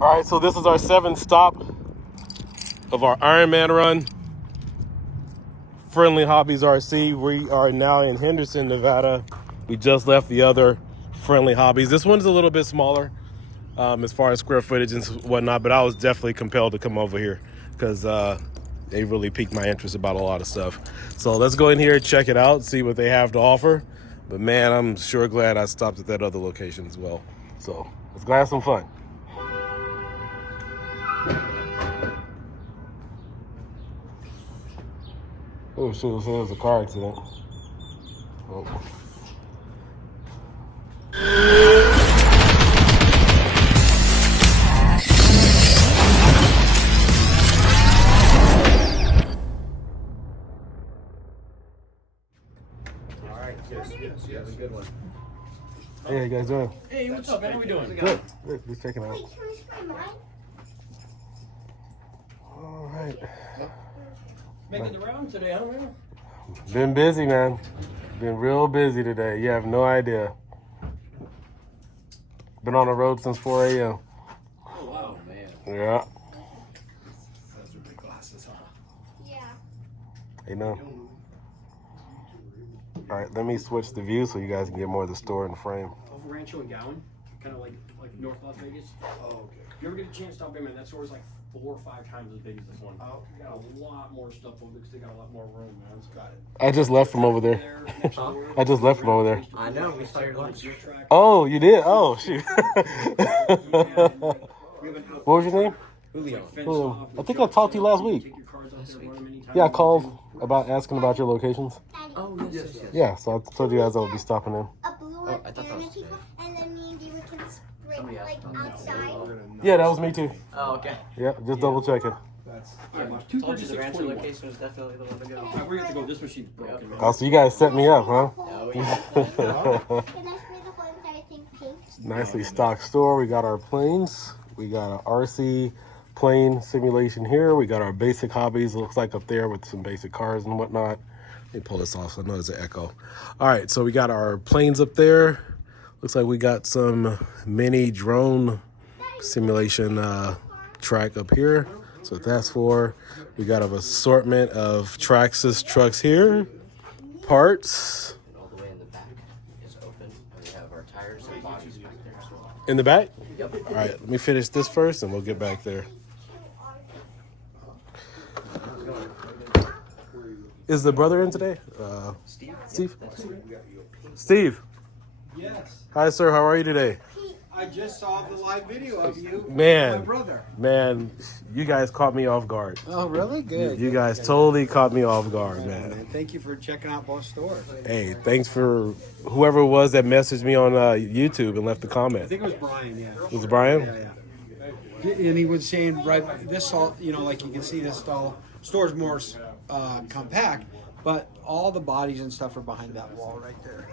All right, so this is our 7th stop of our Ironman run. Friendly Hobbies RC. We are now in Henderson, Nevada. We just left the other Friendly Hobbies. This one's a little bit smaller as far as square footage and whatnot, but I was definitely compelled to come over here because they really piqued my interest about a lot of stuff. So let's go in here, check it out, see what they have to offer. But man, I'm sure glad I stopped at that other location as well. So let's go have some fun. Oh shoot, so there's a car accident. Oh. Yes, you have a good one. Hey, how you guys doing? Hey, what's up, man? How we doing? Good. Just checking out. All right. Making the round today, huh, man? Been busy, man. Been real busy today. You have no idea. Been on the road since 4 a.m. Oh, wow, man. Yeah. Those are big glasses, huh? Yeah. Hey, no. All right, let me switch the view so you guys can get more of the store in the frame. North Rancho and Gowan, kind of like North Las Vegas. Oh, okay. If you ever get a chance to stop in, man, that store's like 4 or 5 times as big as this one. Oh, They got a lot more stuff over because they got a lot more room, man. got it. I just left from over there. I just left from over there. I know, we saw your lunch. Oh, you did? Oh, shoot. What was your name? Julio. I think I talked to you last week. Yeah, I called about asking about your locations. Oh, yes. Yeah, so I told you guys I would be stopping in. A blue one, I thought that was today. and then me and Deaver can sprint like outside. Yeah, that was me too. Oh, okay. Yeah, just double checking. Told you the Rancho location was definitely the one to go. We're going to go. This machine's broken, man. Oh, so you guys set me up, huh? Oh, yeah. Can I spray the whole entire thing pink? Nicely stocked store. We got our planes. We got an RC plane simulation here. We got our basic hobbies. It looks like up there with some basic cars and whatnot. Let me pull this off so I know there's an echo. All right, so we got our planes up there. Looks like we got some mini drone simulation track up here. So what that's for. We got an assortment of Traxxas trucks here. Parts. All the way in the back is open, and we have our tires and bodies back there as well. In the back? Yep. All right, let me finish this first and we'll get back there. Is the brother in today? Steve? Steve. Yes, Hi, sir. How are you today? I just saw the live video of you with my Man, brother. man, you guys caught me off guard. Oh, really? Good. You guys totally caught me off guard, man. Thank you for checking out both stores. Hey, thanks for whoever it was that messaged me on YouTube and left a I comment. think it was Brian, yeah. Was it Brian? Yeah. And he was saying, right, this all, you know, like you can see this store's more compact, but all the bodies and stuff are behind that wall right there.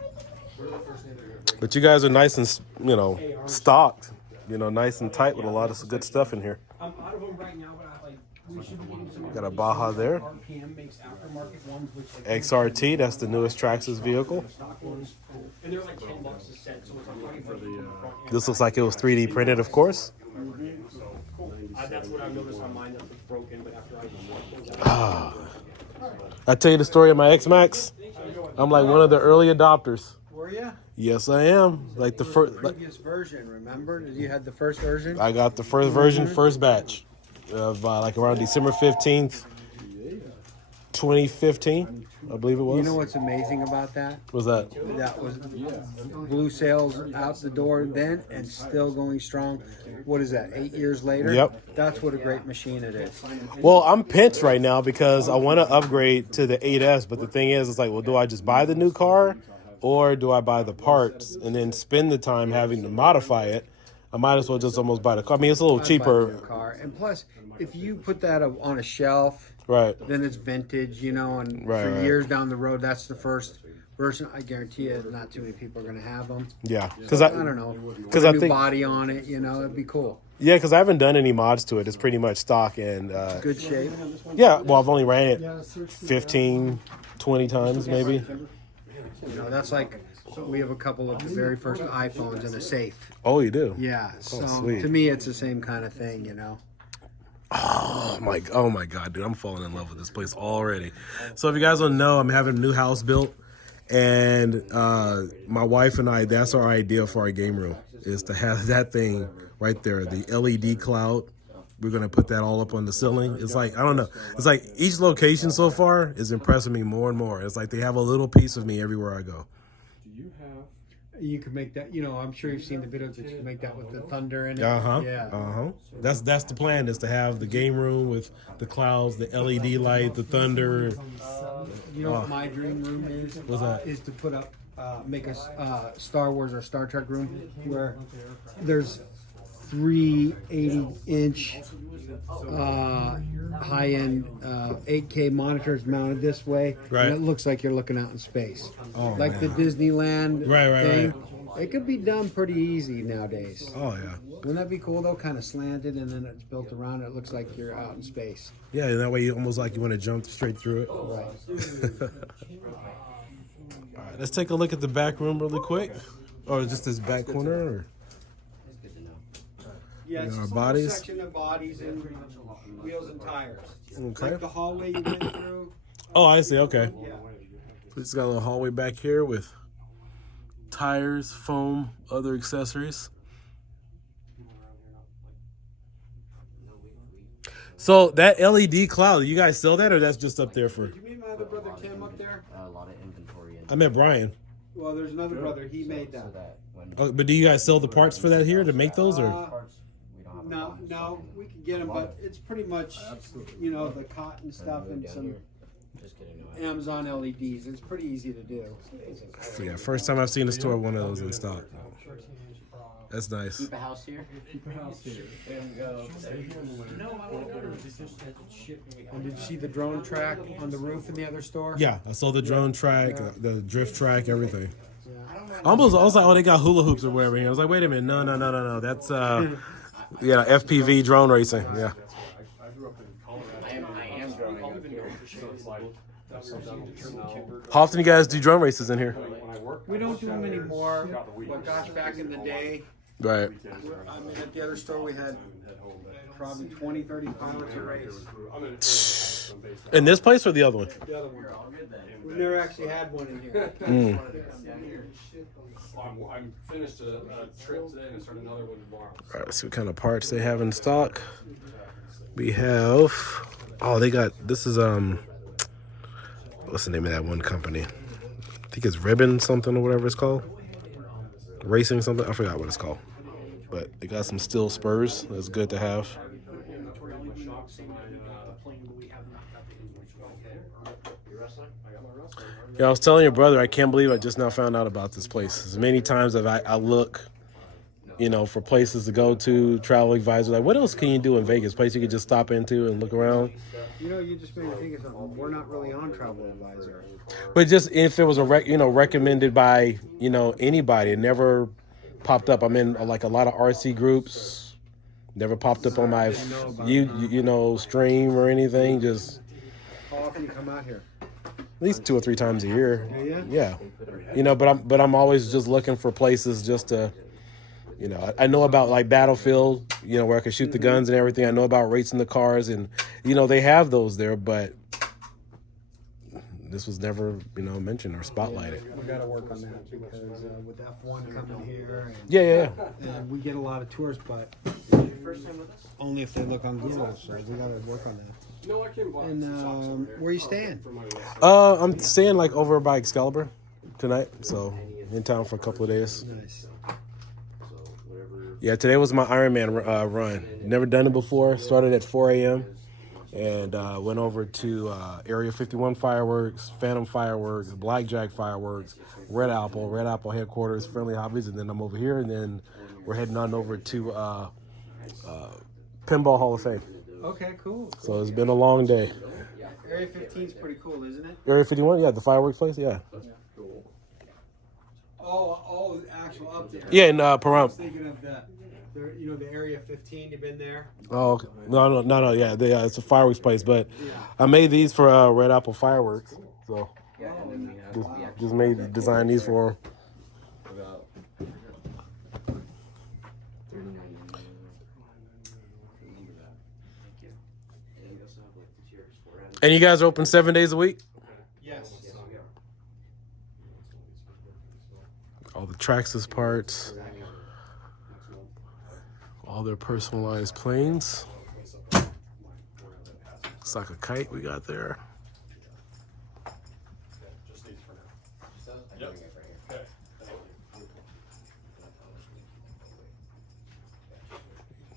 But you guys are nice and, you know, stocked. You know, nice and tight with a lot of good stuff in here. I'm out of them right now, but we should be getting some. Got a Baja there. RPM makes aftermarket ones, which XRT, that's the newest Traxxas vehicle. stock ones, and they're like $10 a set, so it's like for the. This looks like it was 3D printed, of course. That's what I've noticed on mine. That's what's broken, but after I tell you the story of my X-Max. I'm like one of the early adopters. Were you? Yes, I am. Like the first, Previous version, remember? Did you had the first version? I got the first version, first batch of like around December 15th, 2015, I believe it was. You know what's amazing about that? What was that? That was blue sales out the door then and still going strong. What is that, 8 years later? Yep. That's what a great machine it is. Well, I'm pinched right now because I want to upgrade to the 8S, but the thing is, it's like, well, do I just buy the new car or do I buy the parts and then spend the time having to modify it? I might as well just almost buy the car. I mean, it's a little I'd buy the cheaper. new car. And plus, if you put that on a shelf, Right. then it's vintage, you know, and Right, for right. years down the road, that's the first version. I guarantee you, not too many people are going to have them. Yeah. Because I don't know. Because Put a I new think, body on it, you know, it'd be cool. yeah, because I haven't done any mods to it. It's pretty much stock and Good shape. yeah. Well, I've only ran it 15, 20 times maybe. You know, that's like So we have a couple of the very first iPhones in a safe. Oh, you do? Yeah. So sweet. to me, it's the same kind of thing, you know. Oh my God, dude! I'm falling in love with this place already. So if you guys don't know, I'm having a new house built, and my wife and I, that's our idea for our game room, is to have that thing right there, the LED cloud. We're gonna put that all up on the ceiling. It's like, I don't know. It's like each location so far is impressing me more and more. It's like they have a little piece of me everywhere I go. You can make that, you know, I'm sure you've seen the videos that you can make that with the thunder in it. Yeah. That's the plan, is to have the game room with the clouds, the LED light, the thunder. You know what my dream room is? What's that? Is to put up, make a Star Wars or Star Trek room where there's 3 80-inch high-end 8K monitors mounted this way, Right. and it looks like you're looking out in space. Oh, like man. the Disneyland thing. Right. It could be done pretty easy nowadays. Oh yeah. Wouldn't that be cool though? Kind of slanted, and then it's built around it. It looks like you're out in space. Yeah, and that way you almost like you want to jump straight through it. Right. All right, let's take a look at the back room really quick. Or just this back corner. Or? Yeah, it's our just a bodies. little section of bodies and wheels and tires. Okay. Like the hallway you went through. Oh, I see. Okay. Yeah. So it's got a little hallway back here with tires, foam, other accessories. So that LED cloud, you guys sell that, or that's just up there for? Did you meet my other brother Tim up there? A lot of inventory. I met Brian. Well, there's another brother. He made that. So that when Oh, but do you guys sell the parts for that here to make those, or? parts, we don't have a No, problem no, stocking we could get them, but it's pretty much, you know, the cotton stuff and down some here. Just kidding. No, Amazon LEDs. It's pretty easy to do. Yeah, first time I've seen a store with one of those in stock. That's nice. keep a house here. There we go. And did you see the drone track on the roof in the other store? Yeah, I saw the drone track, the drift track, everything. I was like, oh, they got hula hoops or whatever here. I was like, wait a minute, no. That's FPV drone racing. Yeah. I am growing up here. How often you guys do drone races in here? We don't do them anymore, but gosh, back in the day, Right. I mean, at the other store we had probably 20, 30 pilots a race. In this place or the other one? The other one. We never actually had one in here. I'm finished a trip today and start another one tomorrow. All right, let's see what kind of parts they have in stock. We have, they got, this is, what's the name of that one company? I think it's Ribbon something or whatever it's called. Racing something, I forgot what it's called. But they got some steel spurs, that's good to have. Yeah, I was telling your brother, I can't believe I just now found out about this place. As many times as I look, for places to go to, travel advisor, like, what else can you do in Vegas? Place you could just stop into and look around. You just made me think of something. We're not really on Travel Advisor. But just if it was recommended by, anybody, it never popped up. I'm in like a lot of RC groups. Never popped up on my, stream or anything. Just How often you come out here? at least 2 or 3 times a year. Do you? Yeah. But I'm always just looking for places just to, I know about like Battlefield, where I can shoot the guns and everything. I know about racing the cars, and they have those there, but this was never, mentioned or spotlighted. We got to work on that because with F1 coming here, Yeah. and we get a lot of tourists, but only if they look on Google. So we got to work on that. No, I came by. And where are you staying? I'm staying like over by Excalibur tonight, so in town for a couple of days. Nice. Yeah, today was my Ironman run. Never done it before. Started at 4 a.m. and went over to Area 51 fireworks, Phantom fireworks, Blackjack fireworks, Red Apple headquarters, Friendly Hobbies, and then I'm over here, and then we're heading on over to Pinball Hall of Fame. Okay, cool. So it's been a long day. Area 15 is pretty cool, isn't it? Area 51, yeah, the fireworks place, yeah. Oh, actual up there. Yeah, in I Pahrump. was thinking of the Area 15. You've been there? Oh, okay. No, yeah, it's a fireworks place, but I made these for Red Apple fireworks, so just designed these for And you guys are open 7 days a week? Yes. Yes, we are. All the Traxxas parts. All their personalized planes. Looks like a kite we got there. Yep.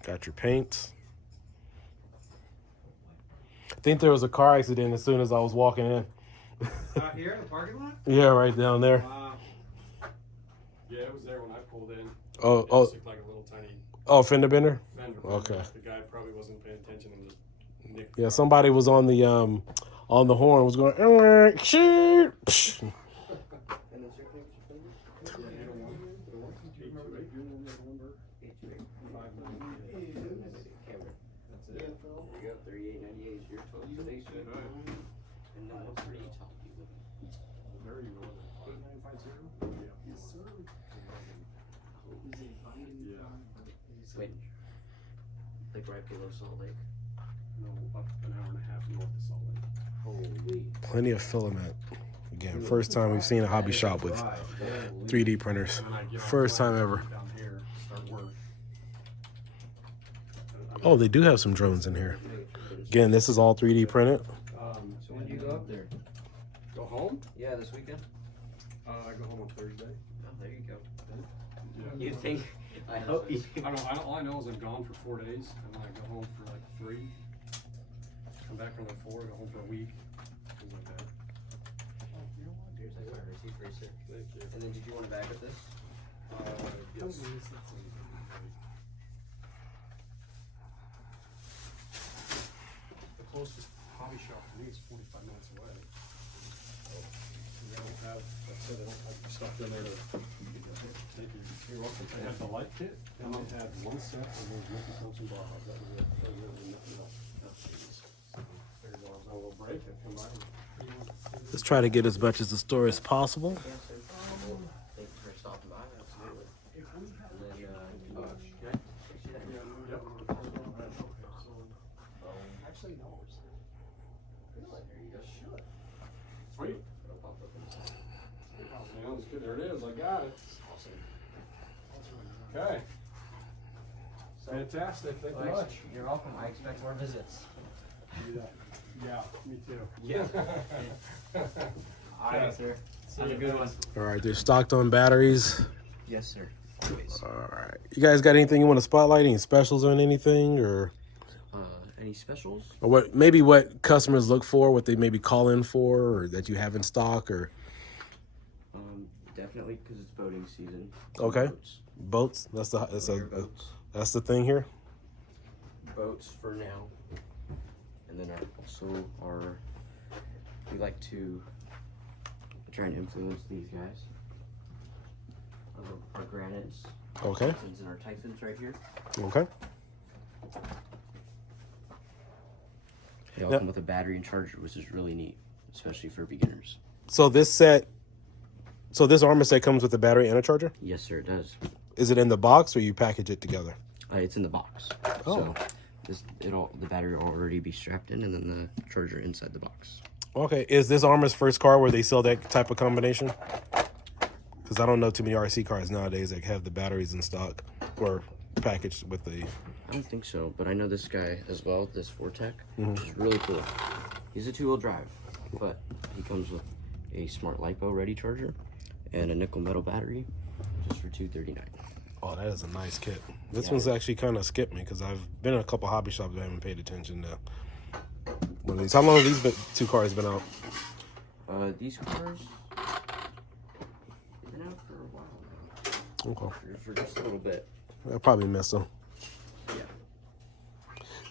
Got your paints. I think there was a car accident as soon as I was walking in. Out here in the parking lot? Yeah, right down there. Wow. Yeah, it was there when I pulled in. Oh, It oh, just looked like a little tiny fender bender. fender. Okay. The guy probably wasn't paying attention and just nicked. Yeah, somebody was on the horn, was going, shoot. Psh. Wait. Like right below Salt Lake. No, up an hour and a half north of Salt Lake. Holy. Plenty of filament. Again, first time we've seen a hobby shop with 3D printers. First time ever. Down here, start work. Oh, they do have some drones in here. Again, this is all 3D printed. So when do you go up there? Go home? Yeah, this weekend? I go home on Thursday. Oh, there you go. Yeah. You think? I hope you. All I know is I'm gone for 4 days, and then I go home for like 3. Come back for like 4, go home for a week. Things like that. Here's like my receipt for you, sir. Thank you. And then did you want a bag of this? Yes. The closest hobby shop to me is 45 minutes away. They don't have, like I said, they don't have the stuff in there to. Thank you. You're welcome. They had the light kit, and they had one set of those Mickey Thompson bras. That was it. There was really nothing else. Figured I was on a little break and come by. Let's try to get as much as the store as possible. Yes, sir. Thank you for stopping by. Absolutely. And then, can I see that? Yep. Actually, no. Really? There you go. Sure. Sweet. It'll pop up in a second. Sounds good. There it is. I got it. Awesome. Okay. Fantastic. Thank you much. You're welcome. I expect more visits. Yeah, me too. Yeah. All right, sir. Have a good one. All right, they're stocked on batteries. Yes, sir. Always. All right. You guys got anything you want to spotlight? Any specials on anything? Or Any specials? what customers look for, what they maybe call in for, or that you have in stock, or Definitely because it's boating season. Okay. Boats. boats? Boats. That's the thing here. Boats for now. And then we like to try and influence these guys. Our granites. Okay. And our typhons right here. Okay. They all Yep. come with a battery and charger, which is really neat, especially for beginners. So this armor set comes with a battery and a charger. Yes, sir, it does. Is it in the box or you package it together? It's in the box. Oh. So the battery will already be strapped in, and then the charger inside the box. Okay. Is this Armor's first car where they sell that type of combination? Because I don't know too many RC cars nowadays that have the batteries in stock or packaged with the. I don't think so, but I know this guy as well, this Vortec, which is really cool. He's a 2-wheel drive, but he comes with a smart LiPo ready charger and a nickel metal battery just for $239. Oh, that is a nice kit. This Yeah. one's actually kind of skipped me because I've been in a couple hobby shops that I haven't paid attention to. One of these. How long have these two cars been out? These cars, they've been out for a while now. Okay. For just a little bit. I probably missed them.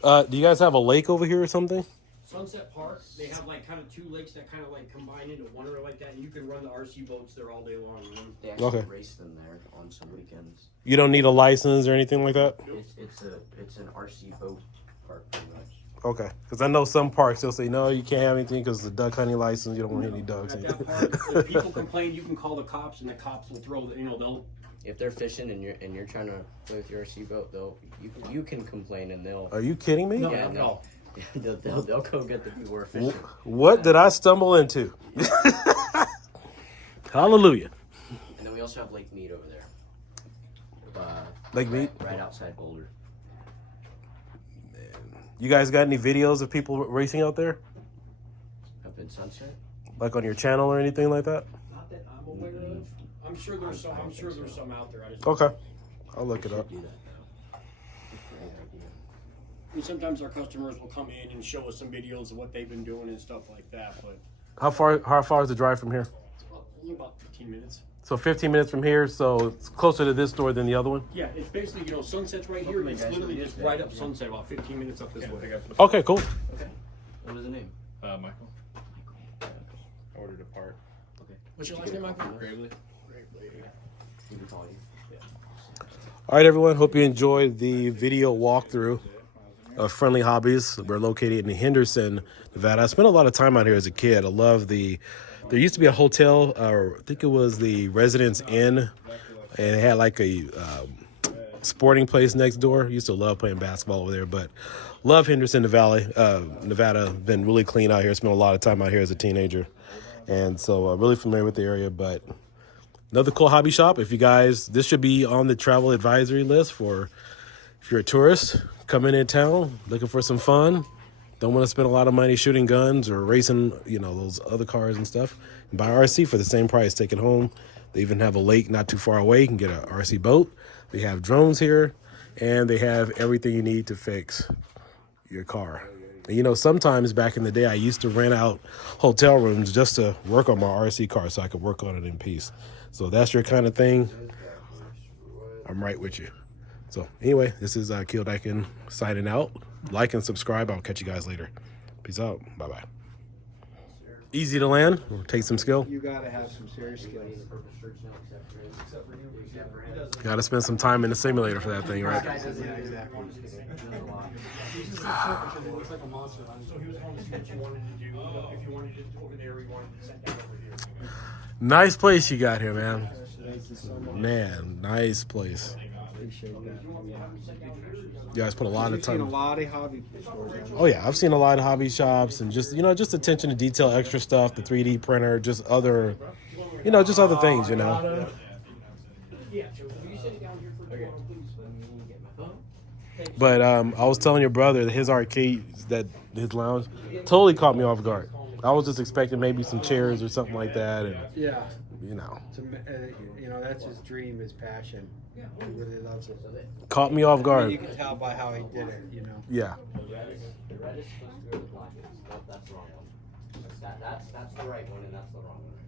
Yeah. Do you guys have a lake over here or something? Sunset Park, they have like kind of 2 lakes that kind of like combine into one or like that, and you can run the RC boats there all day long. You know? They actually Okay. race them there on some weekends. You don't need a license or anything like that? It's an RC boat park pretty much. Okay. Because I know some parks, they'll say, no, you can't have anything because the duck hunting license, you don't want any ducks. At that park, if people complain, you can call the cops, and the cops will throw the, they'll. If they're fishing and you're trying to play with your RC boat, you can complain and they'll. Are you kidding me? No, Yeah, no. They'll go get the more efficient. What did I stumble into? Hallelujah. And then we also have Lake Mead over there. Lake Mead? Right outside Boulder. You guys got any videos of people racing out there? Up in Sunset? Like on your channel or anything like that? Not that I'm aware of. I'm sure there's some. I'm sure there's some out there. I just Okay. I'll look it up. Do that though. Great idea. And sometimes our customers will come in and show us some videos of what they've been doing and stuff like that. But How far is the drive from here? it's only about 15 minutes. So 15 minutes from here, so it's closer to this store than the other one? Yeah, it's basically, Sunset's right here. It's literally just right up Sunset, about 15 minutes up this way. Okay, cool. Okay. What was the name? Michael. I ordered a part. Okay. What's your last name, Michael? Gravely. We can call you. All right, everyone. Hope you enjoyed the video walkthrough of Friendly Hobbies. We're located in Henderson, Nevada. I spent a lot of time out here as a kid. I love there used to be a hotel, I think it was the Residence Inn, and it had like a sporting place next door. Used to love playing basketball over there, but love Henderson, Nevada. Been really clean out here. Spent a lot of time out here as a teenager, and so really familiar with the area. But another cool hobby shop. If you guys, this should be on the travel advisory list for if you're a tourist coming in town looking for some fun. Don't want to spend a lot of money shooting guns or racing, those other cars and stuff. And buy RC for the same price. Take it home. They even have a lake not too far away. You can get an RC boat. They have drones here, and they have everything you need to fix your car. And sometimes back in the day, I used to rent out hotel rooms just to work on my RC car so I could work on it in peace. So if that's your kind of thing, I'm right with you. So anyway, this is Kiodiekin signing out. Like and subscribe. I'll catch you guys later. Peace out. Bye-bye. Easy to land. Take some skill. You gotta have some serious skills. Got to spend some time in the simulator for that thing, right? Yeah, exactly. It's like a monster. So he was telling us what you wanted to do. If you wanted it over there, you wanted to set down over here. Nice place you got here, man. Thank you so much. Man, nice place. Appreciate that. You guys put a lot of You've seen a time. lot of hobby stores. Oh yeah, I've seen a lot of hobby shops and just attention to detail, extra stuff, the 3D printer, just other things. But I was telling your brother that his arcade, his lounge, totally caught me off guard. I was just expecting maybe some chairs or something like that, and Yeah. That's his dream, his passion. He really loves it. caught me off You guard. can tell by how he did it. Yeah. The red is supposed to go to the black. That's the wrong one. That's the right one, and that's the wrong one.